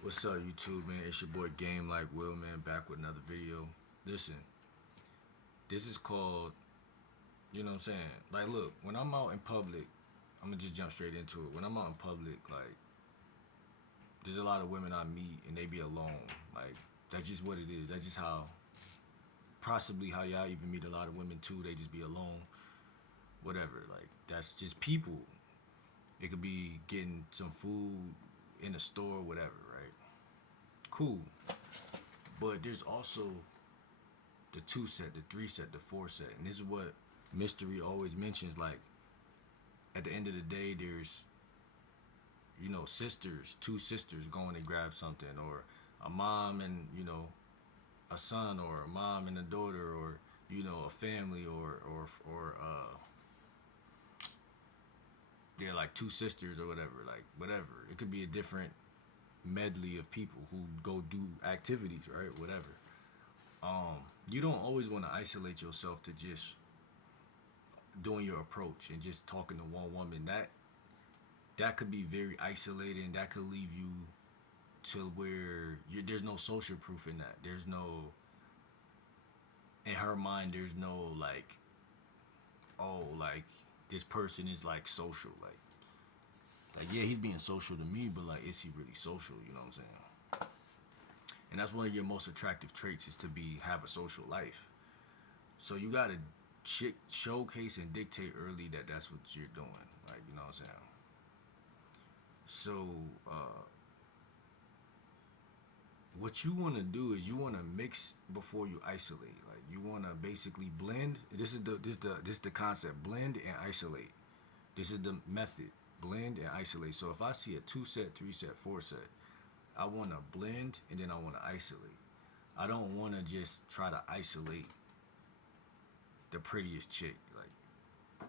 What's up, YouTube, man? It's your boy Game Like Will, man, back with another video. Listen, this is called, you know what I'm saying? Like, look, when I'm out in public, I'm gonna just jump straight into it. When I'm out in public, like, there's a lot of women I meet and they be alone. Like, that's just what it is. That's just how, possibly how y'all even meet a lot of women too. They just be alone, whatever. Like, that's just people. It could be getting some food in a store, whatever, right? Cool. But there's also the two set, the three set, the four set. And this is what mystery always mentions. Like, at the end of the day, there's, sisters, two sisters going to grab something, or a mom and, a son, or a mom and a daughter, or, a family, or they're like two sisters or whatever. Like, whatever. It could be a different medley of people who go do activities, right? Whatever. You don't always want to isolate yourself to just doing your approach and just talking to one woman. That could be very isolating. That could leave you to where there's no social proof in that. There's no, in her mind, there's no like, oh, like this person is like social. Like yeah, he's being social to me, but like, is he really social? You know what I'm saying? And that's one of your most attractive traits is to be have a social life. So you gotta showcase and dictate early that that's what you're doing. Like, you know what I'm saying? So what you want to do is you want to mix before you isolate. Like, you want to basically blend. This is the concept. Blend and isolate. This is the method. Blend and isolate. So if I see a two set, three set, four set, I want to blend and then I want to isolate. I don't want to just try to isolate the prettiest chick. Like,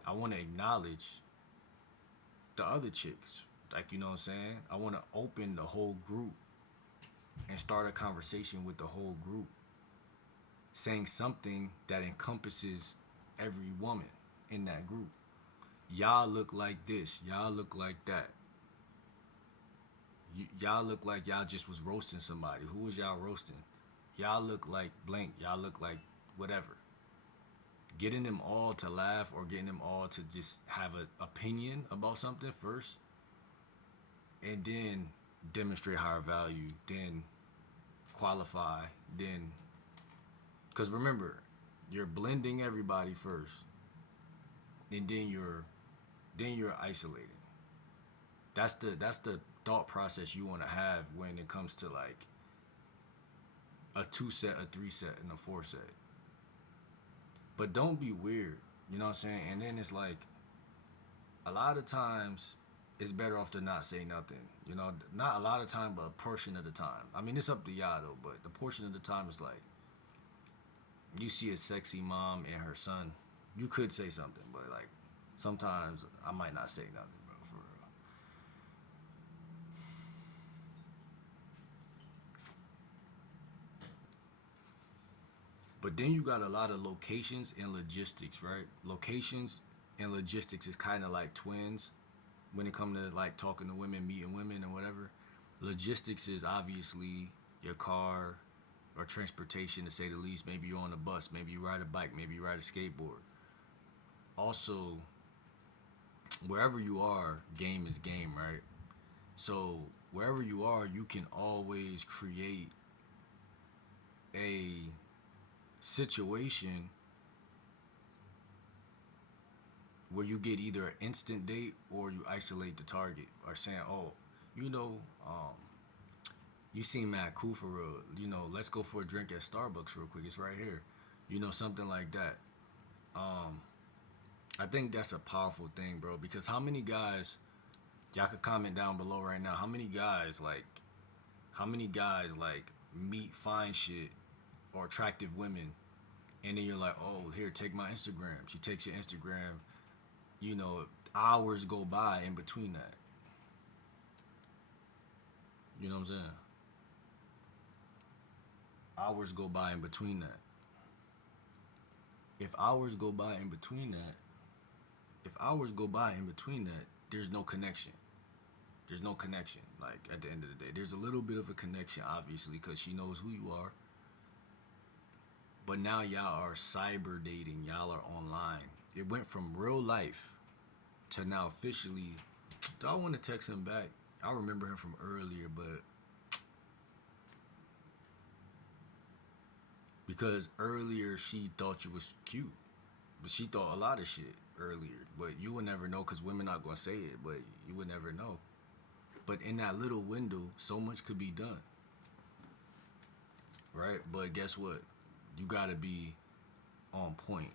I want to acknowledge the other chicks. Like, you know what I'm saying? I want to open the whole group and start a conversation with the whole group, saying something that encompasses every woman in that group. Y'all look like this. Y'all look like that. Y'all look like y'all just was roasting somebody. Who was y'all roasting? Y'all look like blank. Y'all look like whatever. Getting them all to laugh or getting them all to just have an opinion about something first, and then demonstrate higher value, then qualify, then, because remember, you're blending everybody first, and then you're isolating. That's the thought process you want to have when it comes to like a two set, a three set, and a four set. But don't be weird, you know what I'm saying? And then it's like a lot of times it's better off to not say nothing. You know, not a lot of time, but a portion of the time. I mean, it's up to y'all though, but the portion of the time is like you see a sexy mom and her son, you could say something, but like sometimes I might not say nothing, bro, for real. But then you got a lot of locations and logistics, right? Locations and logistics is kind of like twins when it comes to like talking to women, meeting women, and whatever. Logistics is obviously your car or transportation, to say the least. Maybe you're on a bus, maybe you ride a bike, maybe you ride a skateboard. Also, wherever you are, game is game, right? So wherever you are, you can always create a situation where you get either an instant date or you isolate the target, or saying, oh, you know, um, you seem mad cool for real. You know, let's go for a drink at Starbucks real quick. It's right here. You know, something like that. Um, I think that's a powerful thing, bro. Because how many guys, y'all could comment down below right now. How many guys like meet fine shit or attractive women, and then you're like, oh, here, take my Instagram. She takes your Instagram. You know, hours go by in between that. You know what I'm saying? Hours go by in between that. If hours go by in between that, if hours go by in between that, there's no connection. There's no connection. Like at the end of the day, there's a little bit of a connection, obviously, because she knows who you are. But now y'all are cyber dating. Y'all are online. It went from real life to now officially. Do I want to text him back? I remember him from earlier, but because earlier she thought you was cute, but she thought a lot of shit earlier. But you would never know because women not gonna say it. But you would never know. But in that little window, so much could be done, right? But guess what? You gotta be on point.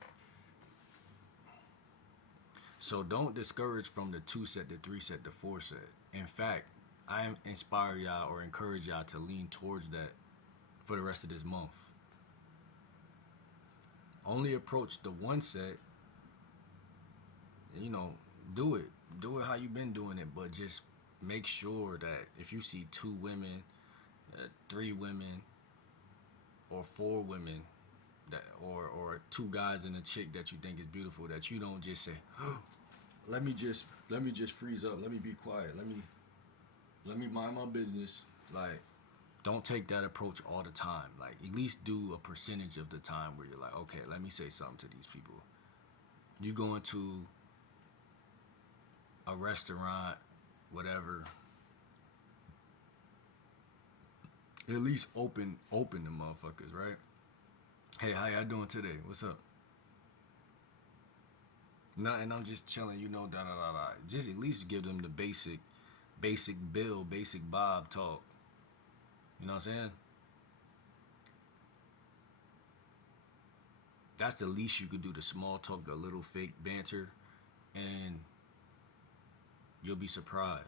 So don't discourage from the two set, the three set, the four set. In fact, I inspire y'all or encourage y'all to lean towards that for the rest of this month. Only approach the one set, you know, do it. Do it how you've been doing it, but just make sure that if you see two women, three women, or four women, that or two guys and a chick that you think is beautiful, that you don't just say, let me just freeze up, let me be quiet, let me mind my business. Like, don't take that approach all the time. Like, at least do a percentage of the time where you're like, okay, let me say something to these people. You going to a restaurant, whatever. At least open the motherfuckers, right? Hey, how y'all doing today? What's up? Nothing. I'm just chilling. Da da da da. Just at least give them the basic Bill, basic Bob talk. You know what I'm saying? That's the least you could do. The small talk, the little fake banter, and you'll be surprised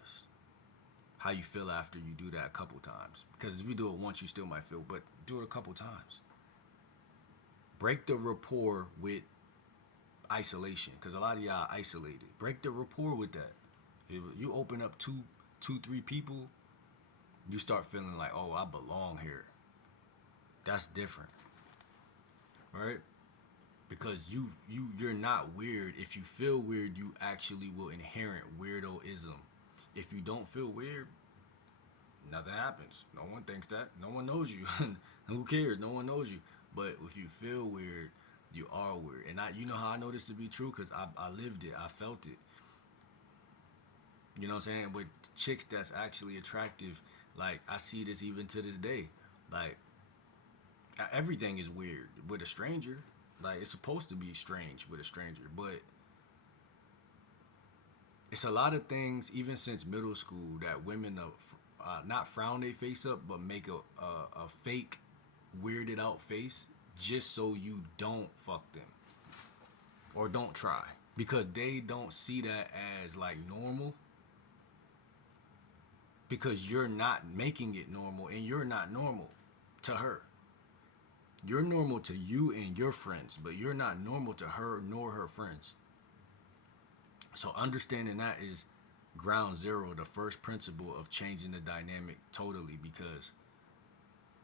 how you feel after you do that a couple times. Because if you do it once, you still might feel, but do it a couple times. Break the rapport with isolation, because a lot of y'all isolated. Break the rapport with that. If you open up two, three people, you start feeling like, oh, I belong here. That's different, right? Because you're not weird. If you feel weird, you actually will inherit weirdoism. If you don't feel weird, nothing happens. No one thinks that. No one knows you. Who cares? No one knows you. But if you feel weird, you are weird. And you know how I know this to be true? Because I lived it. I felt it. You know what I'm saying? With chicks that's actually attractive, like, I see this even to this day. Like, everything is weird with a stranger. Like, it's supposed to be strange with a stranger. But it's a lot of things, even since middle school, that women not frown their face up, but make a fake weirded out face just so you don't fuck them or don't try, because they don't see that as like normal, because you're not making it normal and you're not normal to her. You're normal to you and your friends, but you're not normal to her nor her friends. So understanding that is ground zero, the first principle of changing the dynamic totally. Because,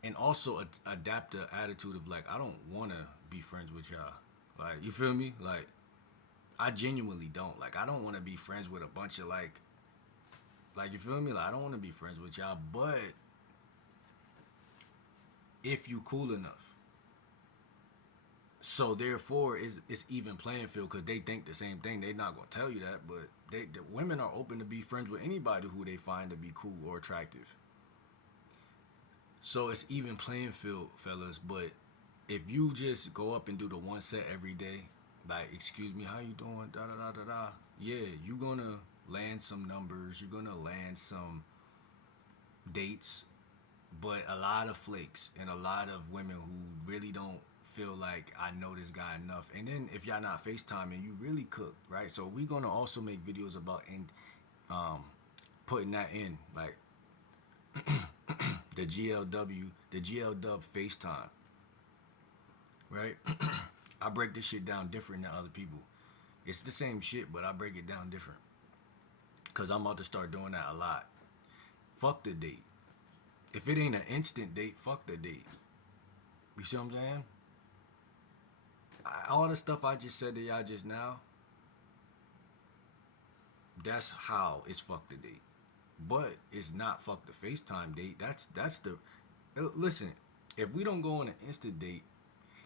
and also adapt the attitude of like, I don't want to be friends with y'all. Like, you feel me? Like, I genuinely don't. Like, I don't want to be friends with a bunch of like, you feel me? Like, I don't want to be friends with y'all. But if you cool enough, so therefore it's even playing field, because they think the same thing. They're not gonna tell you that, but the women are open to be friends with anybody who they find to be cool or attractive. So it's even playing field, fellas. But if you just go up and do the one set every day, like, excuse me, how you doing? Da da da da da. Yeah, you gonna land some numbers. You're gonna land some dates, but a lot of flakes and a lot of women who really don't feel like, I know this guy enough. And then if y'all not FaceTiming, you really cooked, right? So we gonna also make videos about um putting that in, like, the GLW, the GLW FaceTime, right? I break this shit down different than other people. It's the same shit, but I break it down different. Cause I'm about to start doing that a lot. Fuck the date. If it ain't an instant date, fuck the date. You see what I'm saying? All the stuff I just said to y'all just now, that's how it's fuck the date. But it's not fuck the FaceTime date. That's the listen. If we don't go on an instant date,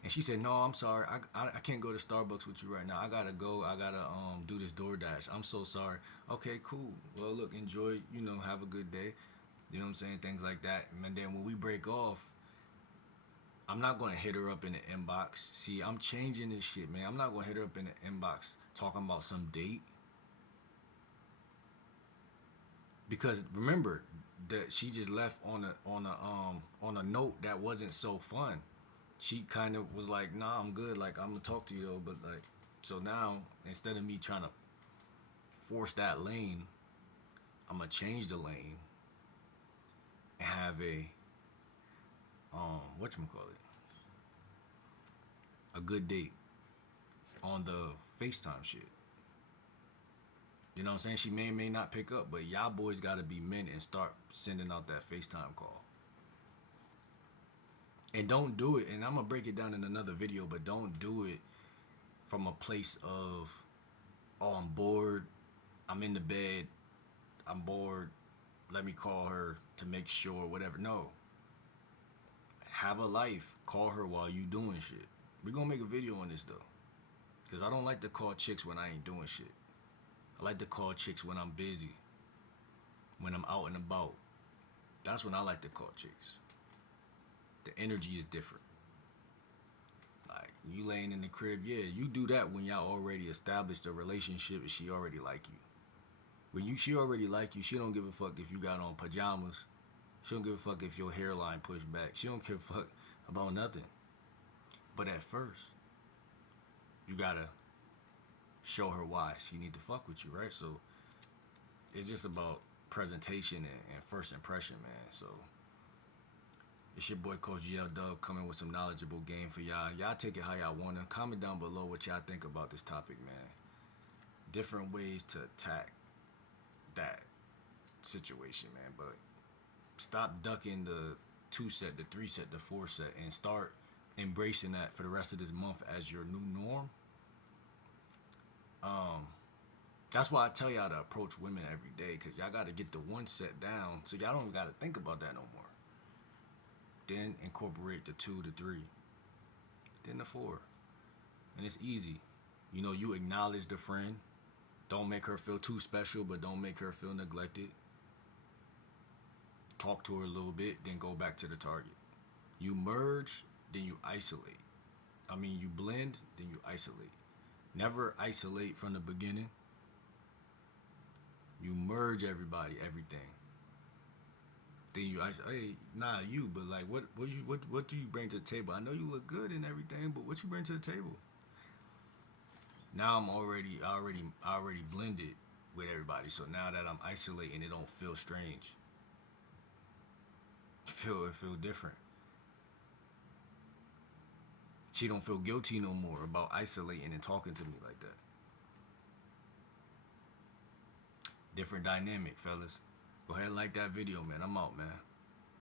and she said, "No, I'm sorry, I can't go to Starbucks with you right now. I gotta go. I gotta do this DoorDash. I'm so sorry." Okay, cool. Well, look, enjoy. Have a good day. You know what I'm saying? Things like that. And then when we break off, I'm not gonna hit her up in the inbox. See, I'm changing this shit, man. I'm not gonna hit her up in the inbox talking about some date. Because remember that she just left on a note that wasn't so fun. She kind of was like, "Nah, I'm good. Like I'm gonna talk to you though." But like, so now instead of me trying to force that lane, I'm gonna change the lane and have whatchamacallit, a good date on the FaceTime shit. You know what I'm saying? She may not pick up, but y'all boys gotta be men and start sending out that FaceTime call. And don't do it, and I'm gonna break it down in another video, but don't do it from a place of, "Oh, I'm bored, I'm in the bed, I'm bored, let me call her to make sure," whatever. No. Have a life. Call her while you doing shit. We're gonna make a video on this though. Cause I don't like to call chicks when I ain't doing shit. I like to call chicks when I'm busy. When I'm out and about. That's when I like to call chicks. The energy is different. Like you laying in the crib, yeah, you do that when y'all already established a relationship and she already like you. She already like you, she don't give a fuck if you got on pajamas. She don't give a fuck if your hairline pushed back. She don't give a fuck about nothing. But at first, you gotta show her why she need to fuck with you, right? So it's just about presentation and first impression, man. So it's your boy Coach GL Dub coming with some knowledgeable game for y'all. Y'all take it how y'all wanna. Comment down below what y'all think about this topic, man. Different ways to attack that situation, man. But stop ducking the 2 set, the 3 set, the 4 set, and start embracing that for the rest of this month as your new norm. That's why I tell y'all to approach women every day, because y'all got to get the 1 set down so y'all don't got to think about that no more. Then incorporate the 2, the 3, then the 4. And it's easy. You acknowledge the friend. Don't make her feel too special, but don't make her feel neglected. Talk to her a little bit, then go back to the target. You merge, then you isolate. You blend, then you isolate. Never isolate from the beginning. You merge everybody, everything. Then you isolate. Hey, nah, you, but like, what do you bring to the table? I know you look good and everything, but what you bring to the table? Now I already blended with everybody. So now that I'm isolating, it don't feel strange. It feel different. She don't feel guilty no more about isolating and talking to me like that. Different dynamic, fellas. Go ahead and like that video, man. I'm out, man.